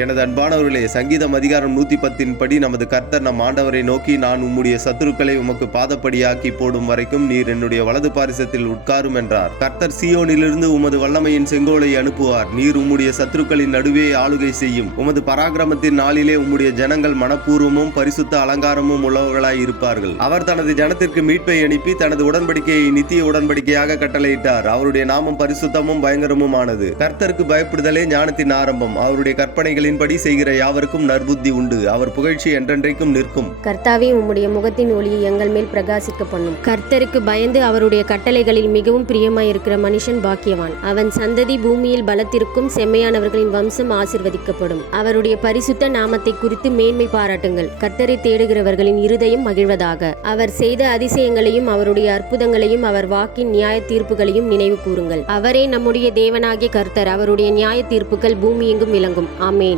எனது அன்பானவர்களே, சங்கீதம் அதிகாரம் 110 படி நமது கர்த்தர் நம் ஆண்டவரை நோக்கி, நான் உம்முடைய சத்துருக்களை உமக்கு பாதப்படியாக்கி போடும் வரைக்கும் நீர் என்னுடைய வலது பாரிசத்தில் உட்காரும் என்றார். கர்த்தர் சீயோனிலிருந்து உமது வல்லமையின் செங்கோலை அனுப்புவார். நீர் உம்முடைய சத்துருக்களின் நடுவே ஆளுகை செய்யும். உமது பராக்கிரமத்தின் நாளிலே உம்முடைய ஜனங்கள் மனப்பூர்வமும் பரிசுத்த அலங்காரமும் உள்ளவர்களாய் இருப்பார்கள். அவர் தனது ஜனத்திற்கு மீட்பை அனுப்பி தனது உடன்படிக்கையை நித்திய உடன்படிக்கையாக கட்டளையிட்டார். அவருடைய நாமம் பரிசுத்தமும் பயங்கரமுமானது. கர்த்தருக்கு பயப்படுதலே ஞானத்தின் ஆரம்பம். அவருடைய கற்பனைகள் படி செய்கிற யாவருக்கும் நற்புத்தி உண்டு. அவர் புகழ்ச்சி என்றென்றைக்கும் நிற்கும். கர்த்தாவே, உம்முடைய முகத்தின் ஒளியை எங்கள் மேல் பிரகாசிக்க பண்ணும். கர்த்தருக்கு பயந்து அவருடைய கட்டளைகளில் மிகவும் பிரியமாயிருக்கிற மனுஷன் பாக்கியவான். அவன் சந்ததி பூமியில் பலத்திற்கும், செம்மையானவர்களின் வம்சம் ஆசீர்வதிக்கப்படும். அவருடைய பரிசுத்த நாமத்தை குறித்து மேன்மை பாராட்டுங்கள். கர்த்தரை தேடுகிறவர்களின் இருதயம் மகிழ்வதாக. அவர் செய்த அதிசயங்களையும் அவருடைய அற்புதங்களையும் அவர் வாக்கின் நியாய தீர்ப்புகளையும் நினைவு கூறுங்கள். அவரே நம்முடைய தேவனாகிய கர்த்தர். அவருடைய நியாய தீர்ப்புகள் பூமி எங்கும் விளங்கும். ஆமென்.